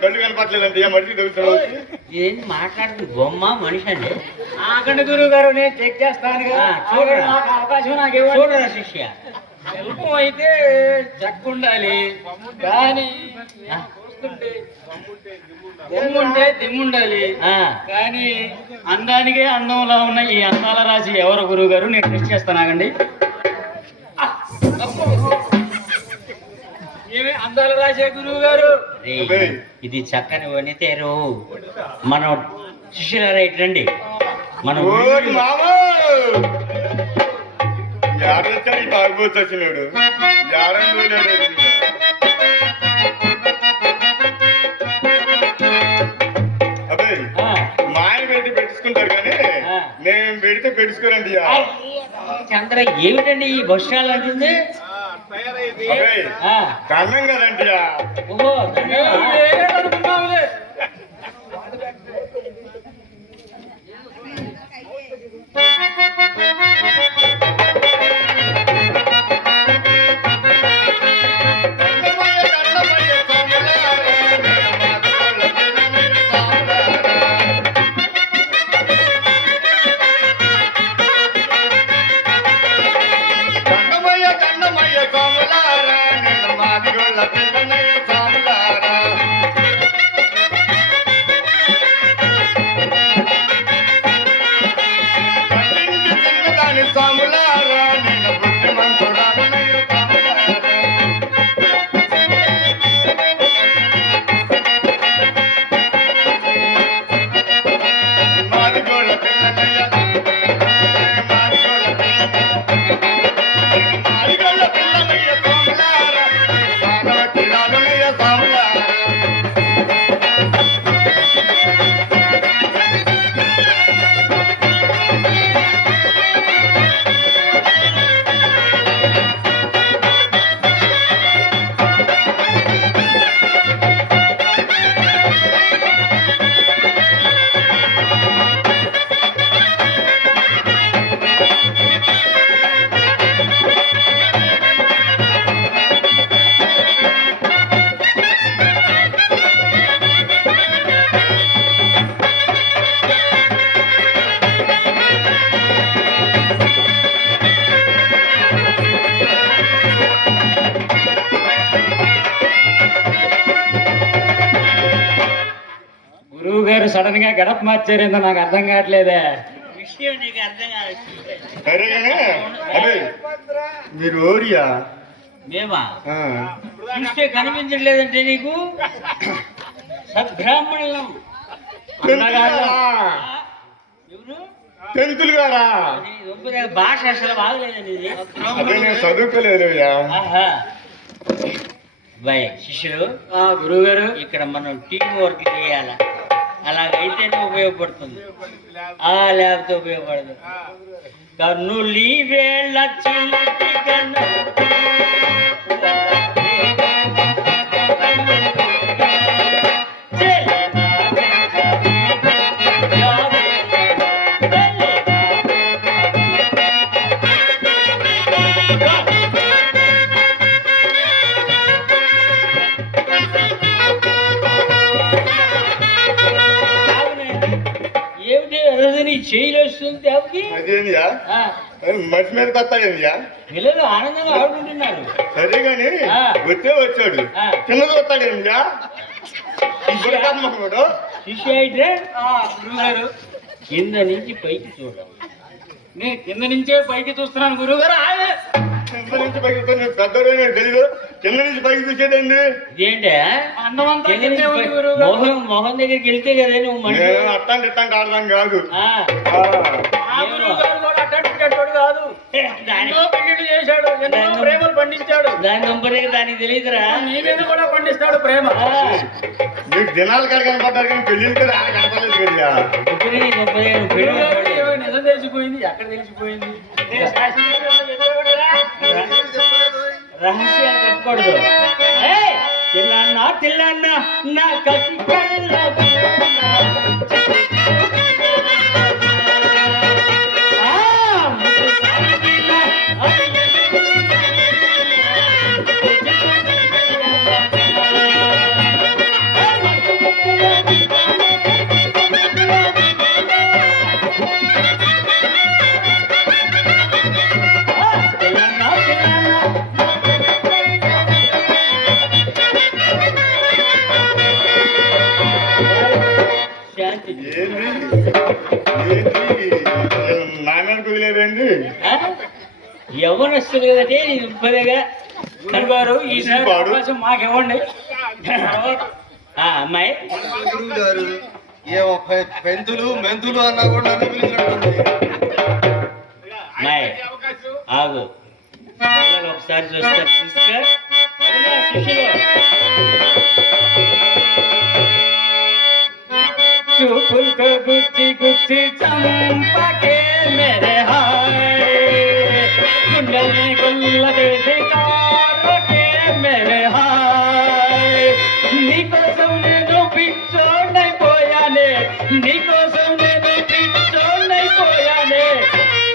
కళ్ళు కనపట్లేదండి మనిషి ఏంటి మాట్లాడుతుంది బొమ్మ మనిషి అండి ఆకండి గురువు గారు నేను చెక్ చేస్తాను చూడండి నాకు అవకాశం నాకు చూడరా శిష్య శిల్పం అయితే చెక్ ఉండాలి కానీ చూస్తుంటే దమ్ముంటే దిమ్ముండాలి కానీ అందానికే అందంలో ఉన్న ఈ అందాల రాశి ఎవరు గురువు గారు నేను టెస్ట్ చేస్తాను ఆగండి ఏమి అందాల రాసే గురువు గారు ఇది చక్కని వనితేరు మనం శిష్యుల రైట్ రండి మనం తాగుబోతు వచ్చినాడు అబ్బాయి మాయ పెట్టి పెట్టించుకుంటారు కానీ నేను పెడితే పెట్టించుకోరండి చంద్ర ఏమిటండి ఈ బస్టాలు అంటుంది దండం కదండి ఓహో సడన్ గా గడప మార్చారేందో నాకు అర్థం కావట్లేదే విషయం నీకు అర్థం కాదు మీరు ఓరియా మేమా చూస్తే కనిపించట్లేదంటే నీకు సద్బ్రాహ్మణులం ఎవరు టెన్తులు గారా భాష అసలు బాగలేదండి ఇది నేను చదువుకోలేదు బాయ్ శిష్యులు గురువు గారు ఇక్కడ మనం టీం వర్క్ చేయాల అలాగైతేనే ఉపయోగపడుతుంది లేకపోతే ఉపయోగపడదు కన్నులి వేళ చిలిపి చేయలు వస్తుంది అదేందియా మనిషి మీదకి వస్తాడేందియా పిల్లలు ఆనందంగా ఆడుకుంటున్నారు సరే గాని వచ్చాడు చిన్నది వస్తాడేందియా శిష్య అయితే కింద నుంచి పైకి చూడాలి నేను కింద నుంచే పైకి చూస్తున్నాను గురువు గారు కింద నుంచి పైకి పెద్దోడు తెలీదు కింద నుంచి పైకి చూసేదండి ఇదేంటే మొహం దగ్గరికి వెళ్తే కదా నువ్వు మనిషి అట్టాంటి ఇట్టాంటి ఆడదాం కాదు చేశాడు ఎన్నో ప్రేమలు పండించాడు దాని నంబర్ దానికి తెలియదురా నీ మీద కూడా పండిస్తాడు ప్రేమ మీకు దినాలు కాడ కనపడ్డారు కానీ పెళ్లి కదా కనపడలేదు కదా నిజం తెలిసిపోయింది ఎక్కడ తెలిసిపోయింది రహస్యాలు చెప్పకూడదు తిల్లన్నా నా కసి యవ్వనస్తులు కదంటే ఇప్పుడేగా గారు ఈసారి అవకాశం మాకు ఇవ్వండి. అమ్మాయి గురువు గారు ఏమో పెంతులు మెంతులు అన్నా కూడా నన్ను పిలిచినట్టుంది. అమ్మాయి ఆగు, పిల్లలు ఒకసారి చూస్తారు సిస్టర్. శిష్యులు చూపులతో గుచ్చి గుచ్చి చంపకే మేరే హాయ్, గుండెల్ని గుల్లవేసి కారకే మేరే హాయ్. నీకోసం నేను పిచ్చోడైపోయానే, నీకోసం నేను పిచ్చోడైపోయానే,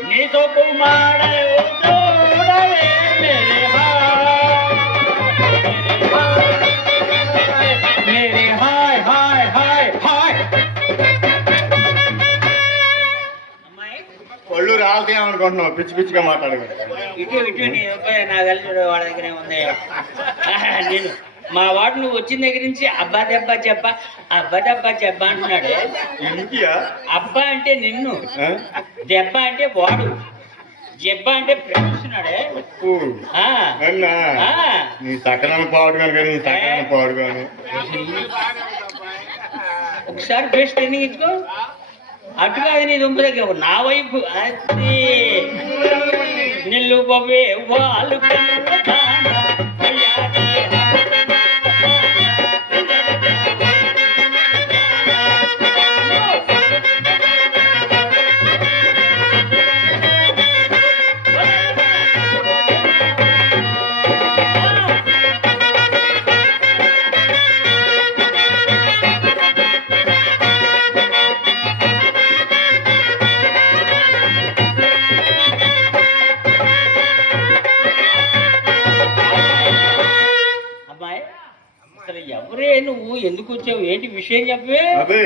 నీతో కుమారే చూడవే మేరే హాయ్, మేరే హాయ్ హాయ్ హాయ్ హాయ్. అమ్మాయి ఒళ్ళు రాలతేమనుకుంటున్నావు, పిచ్చి పిచ్చిగా మాట్లాడదు. ఇటు ఇటు నీ అబ్బాయి నా కలిసి చూడు, వాళ్ళ దగ్గరే ఉంది. నేను మా వాడు నువ్వు వచ్చిన దగ్గర నుంచి అబ్బా దెబ్బా చెప్ప అబ్బా దెబ్బా చెప్ప అంటున్నాడు. ఎందుకుయా? అబ్బా అంటే నిన్ను, దెబ్బ అంటే వాడు, జబ్బ అంటే ప్రేమిస్తున్నాడే. నన్నా నీ సకలం పాడు కనుక, నీ సకలం పాడు కానీ. ఒకసారి బెస్ట్ ట్రైనింగ్ ఇచ్చుకో. అటు కాదు నీ దుంప దగ్గర నా వైపు అది నిల్లు బొవ్వే వాళ్ళు ఎవరే నువ్వు, ఎందుకు వచ్చావు, ఏంటి విషయం చెప్పే. అదే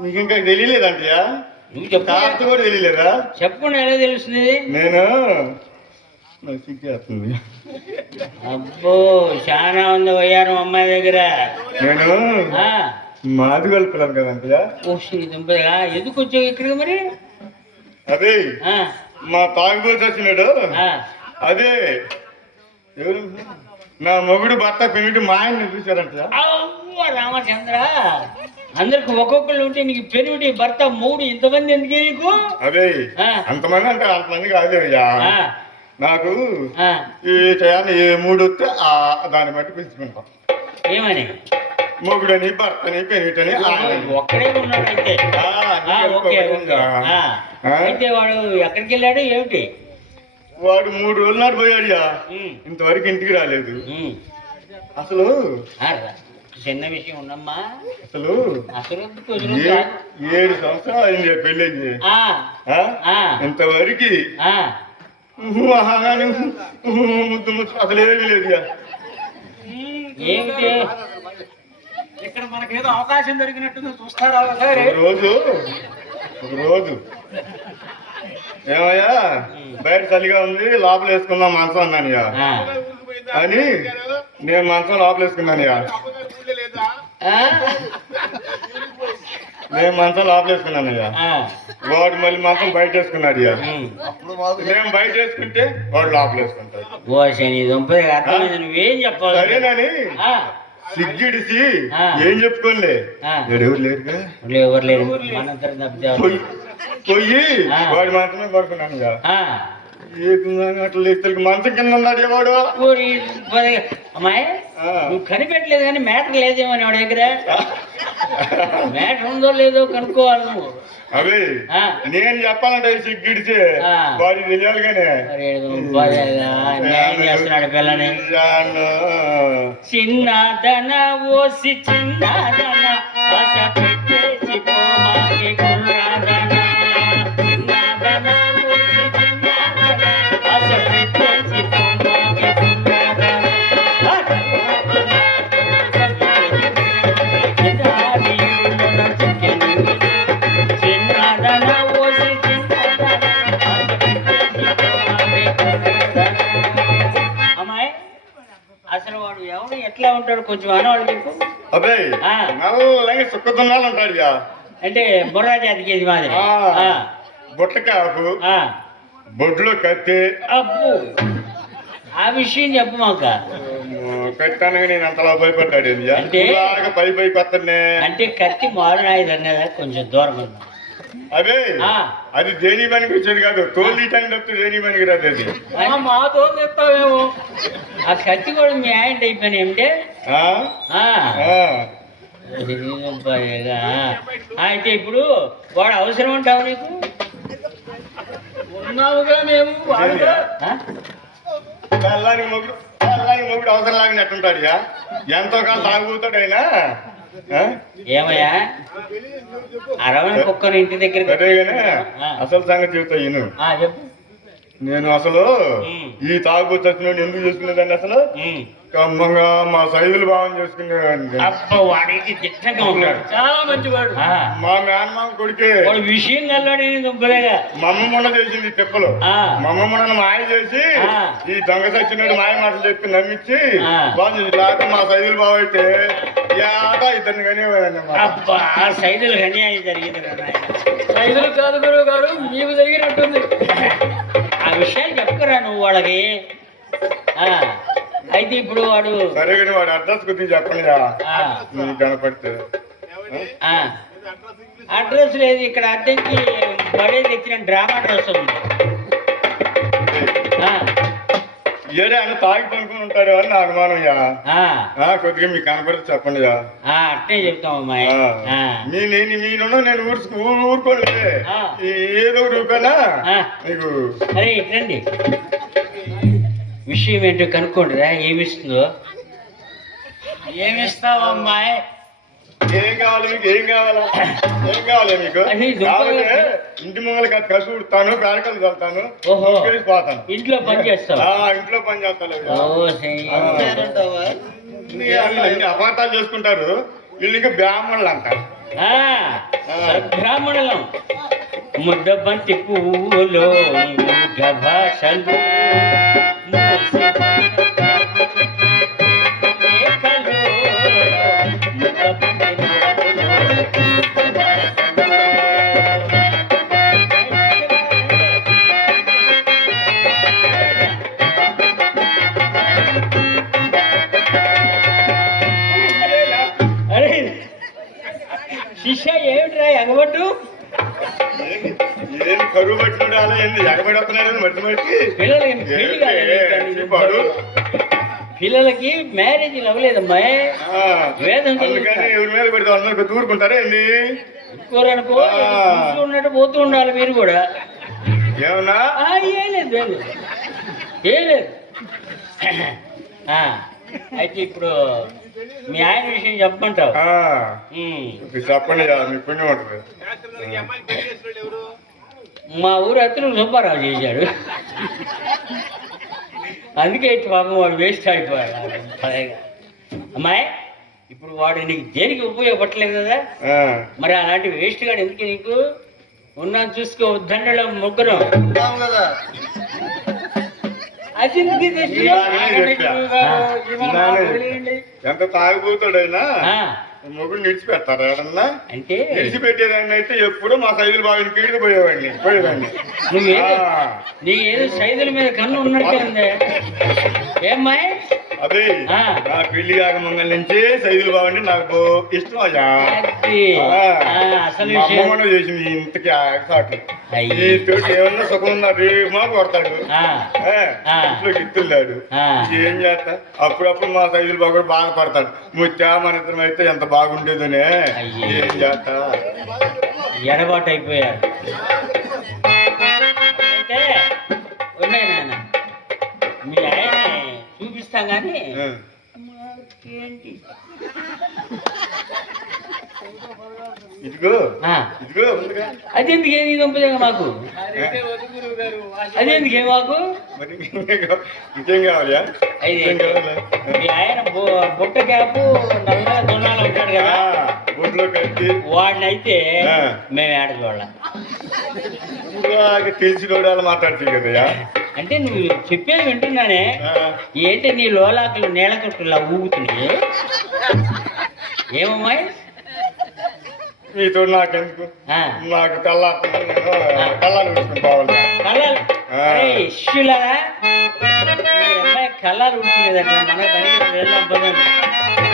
నీకు ఇంకా తెలియలేదంటయా? నువ్వు చెప్పు కూడా తెలియలేదా? చెప్పకుండా ఎలా తెలుస్తుంది? నేను నాకు సిగ్గేస్తుంది. అబ్బో చాలా ఉంది వయ్యారం అమ్మాయి దగ్గర. నేను మాది కలుపుతాను కదంటయా. ఓ శ్రీ దుంపగా ఎందుకు వచ్చావు ఇక్కడికి మరి? అదే మా తాగుబోతు వచ్చినాడు. అదే ఎవరు నా మొగుడు భర్త పెనుటి మా ఆయన్ని చూశారంట. రామచంద్ర, అందరికి ఒక్కొక్కళ్ళు ఉంటే నీకు పెనుటి భర్త మూడు, ఇంతమంది ఎందుకు నీకు? అదే అంతమంది అంటే అంతమంది కాదయ్యా. నాకు ఈ టయాన్ని ఏ మూడు వస్తే దాన్ని బట్టి పిలుచుకుంటాం. ఏమని? మొగుడని భర్తని పెనుటని ఒక్కడే ఉన్నాడు అయితే. అయితే వాడు ఎక్కడికి వెళ్ళాడు ఏమిటి? వాడు 3 రోజుల నాడు పోయాడుయా, ఇంతవరకు ఇంటికి రాలేదు. అసలు చిన్న విషయం ఉన్నమ్మా. అసలు అసలు 7 సంవత్సరాలు అయింది పెళ్ళి. ఇంతవరకు అసలు ఏమీ లేదు. ఏమిటి ఇక్కడ మనకేదో అవకాశం దొరికినట్టు చూస్తారా? ఒక రోజు ఏమయ్యా బయట చలిగా ఉంది, లోపల వేసుకుందాం మంచం అన్నానయ్యా అని నేను మంచం లోపల వేసుకున్నానయ్యా. నేను మంచం లోపల వేసుకున్నానయ్యా. వాడు మళ్ళీ మంచం బయట వేసుకున్నాడు. నేను బయట వేసుకుంటే వాడు లోపల వేసుకుంటాడు. నువ్వేం చెప్పాలి? సరేనని సిగ్గిడిసి ఏం చెప్పుకోలే, ఎవరు లేరుగా, ఎవరు లేరు, పోయి వాడి మాత్రమే పడుకున్నాను. అట్లా లేస్తలకి మంచం కింద ఉన్నాడు వాడు. అమ్మాయి నువ్వు కనిపెట్టలేదు కానీ మ్యాటర్ లేదేమో వాడి దగ్గర. మ్యాటర్ ఉందో లేదో కనుక్కోవాలి నువ్వు. అదే నేను చెప్పాలంటే సిగ్గిడిచి వాడి తెలియాలి కానీ చేస్తున్నాడు పిల్లని. చిన్నదన ఓసి చిన్నదన ఆశ పెట్టేసి పోమాకి కుర్రాదన, చిన్నదన ఓసి చిన్నదన ఆశ పెట్టేసి పోమాకి కుర్రాదన. అసలు వాడు ఎవరు ఎట్లా ఉంటాడు కొంచెం అనవాడు మీకు? అదే నల్లగా సుక్కదున్నాలు ఉంటాడు. అంటే బుర్రా జాతికి మాదిరి బుట్టకాపు బొడ్లో కత్తి. అప్పు ఆ విషయం చెప్పు మాక. కత్తానగా నేను అంతలా భయపడ్డాడు ఏంది? అంటే? బాగా పై కొత్తనే. అంటే కత్తి మారు ఆయుధం కదా, కొంచెం దూరం ఉంది. అదే ఆ. అది దేని పనికి వచ్చేది కాదు, తోలు టైం తప్పితే దేని పనికి రాదు అది. మా తోలు చెప్తావేమో. ఆ కత్తి కూడా మీ ఆయన అయిపోయినా ఏమిటే. ఆ? ఆ. అయితే ఇప్పుడు వాడు అవసరం ఉంటావు నీకు? ఉన్నావుగా మేము వాడుగా. ఆ? పెళ్ళానికి మొగుడు అవసరం లాగినట్టుంటాడు ఇక. ఎంతో కాలం తాగుతాడు అయినా. ఏమయ్యా అరవణ కుక్కను ఇంటి దగ్గర సరేగానే అసలు సంగతి చెబుతా ఈయన. చెప్పు. నేను అసలు ఈ తాగుబోతు వచ్చిన ఎందుకు చేసుకునేదాన్ని అసలు కమ్మంగా మా సైజులు భావం చేసుకునేవాడిని. వాడికి దిట్టంగా ఉంటాడు, చాలా మంచివాడు. మా మేనమామ కొడుకే వాడు విషయం కల్లోనే దుంపలేగా. మా అమ్మమ్మ చేసింది తిప్పలు. మా అమ్మమ్మను మాయ చేసి ఈ దొంగ సచ్చినట్టు మాయ మాటలు చెప్పి నమ్మించి బాగుంది. లేకపోతే మా సైజులు బావ అయితే ఏటా ఇద్దరిని కనేవాడండి. అబ్బా సైజులు అన్యాయం జరిగింది కదా. సైజులు కాదు గురువు గారు, నీవు జరిగినట్టుంది. ఆ విషయాలు చెప్పుకురా నువ్వు వాళ్ళకి. అయితే ఇప్పుడు వాడు సరే కానీ వాడు అడ్రస్ గురించి చెప్పండి నీకు కనపడితే. అడ్రస్ లేదు ఇక్కడ, అద్దెకి బడే తెచ్చిన డ్రామా అడ్రస్ ఉంది. ఏడే అని తాగి పనుకుని ఉంటాడు అని నా అనుమానం. కొద్దిగా మీకు కనపడితే చెప్పండి. అట్టే చెప్తాం అమ్మాయి. నేను ఊరుకోలే ఏదో రూపాయనా నీకు. అరే రండి, విషయం ఏంటో కనుక్కోండిరా. ఏమిస్తుందో. ఏమిస్తావు అమ్మాయి? ఏం కావాలి మీకు? ఏం కావాలా? ఏం కావాలి మీకు? కావాలంటే ఇంటి ముంగల కసు ఉడతాను, పేడకలు చల్లుతాను, పోతాను. ఇంట్లో పని చేస్తాను. ఇంట్లో పని చేస్తాను. అన్ని అపార్థాలు చేసుకుంటారు వీళ్ళు. ఇంకా బ్రాహ్మణులు అంటారు. బ్రాహ్మణులం. ముద్దబంతి పువ్వులో భాషలు శిష్య ఏమిట్రా ఎగబట్టు? ఏం కరువు పట్టుకుంటే అలా ఏంది ఎగబడి వస్తున్నాడు మట్టి మట్టి. పిల్లలకి మ్యారేజ్ అవ్వలేదమ్మా. వేదం అందుకని ఎవరి మీద పెడితే అందరికి దూరుకుంటారా ఏంది? అనుకో ఉన్నట్టు పోతూ ఉండాలి మీరు కూడా. ఏమన్నా ఏం లేదు ఏం లేదు. అయితే ఇప్పుడు మీ ఆయన విషయం చెప్పమంటావు? చెప్పండి, మీ పుణ్యం ఉంటుంది. మా ఊరు అతను సుబ్బారావు చేశాడు, అందుకే పాపం వాడు వేస్ట్ అయిపోయాడు. అమ్మాయి ఇప్పుడు వాడు నీకు దేనికి ఉపయోగపడలేదు కదా, మరి అలాంటి వేస్ట్ గాడు ఎందుకు నీకు? ఉన్నాను చూసుకో, దండలో ముగ్గురు కదా. ఎంత తాగిపోతాడైనా మొగుడు నిడిచిపెడతారు ఎవరన్నా? అంటే నిడిచిపెట్టేదాన్ని అయితే ఎప్పుడు మా సైజులు బాగా కీడికి పోయేవాడిని. నీకేదో సైజుల మీద కన్ను ఉన్నట్టే ఉంది ఏమ్మాయి? అదే నా పెళ్లి కాక మంగళ నుంచి సైజులు బాగుండి నాకు ఇష్టం. అయ్యా అసలు అమ్మమ్మ చేసింది ఇంతకి సాట్లు. ఈ తోటి ఏమన్నా సుఖం ఉన్నా రేపు మాకు కొడతాడు, ఇంట్లో గిత్తున్నాడు. ఏం చేస్తా? అప్పుడప్పుడు మా సైజులు బాగా బాధపడతాడు. ముత్యా మన ఇద్దరం అయితే ఎంత బాగుండేదనే. ఏం చేస్తా? ఎడబాటు అయిపోయాడు. అయితే ఉన్నాయి నాన్న, మీ ఆయన చూపిస్తాం కానీ ఏంటి ఇదిగో ఇదిగో అదెందుకు ఏమి పంపదేగా మాకు? అదెందుకే మాకు? ఇంకేం కావాలా? మీ ఆయన బుట్ట క్యాపు నల్లగా దొన్నాలు ఉంటాడు కదా, బొట్లో కట్టి వాడినైతే మేము ఏడచూడాలి. తెలిసిన వాళ్ళు మాట్లాడుతుంది కదా. అంటే నువ్వు చెప్పేది వింటున్నానే, ఏంటి నీ లోలాకులు నీళ్ళ కట్టులా ఊగుతున్నాయి ఏమమ్మాయి? మీతో నాకెందుకు? నాకు కళ్ళాలు వేసుకుని పోవాలి. ఇష్యులరా ఈ అమ్మాయి కలర్ ఉంటుంది కదండి మన పనికి వెళ్ళాం పదండి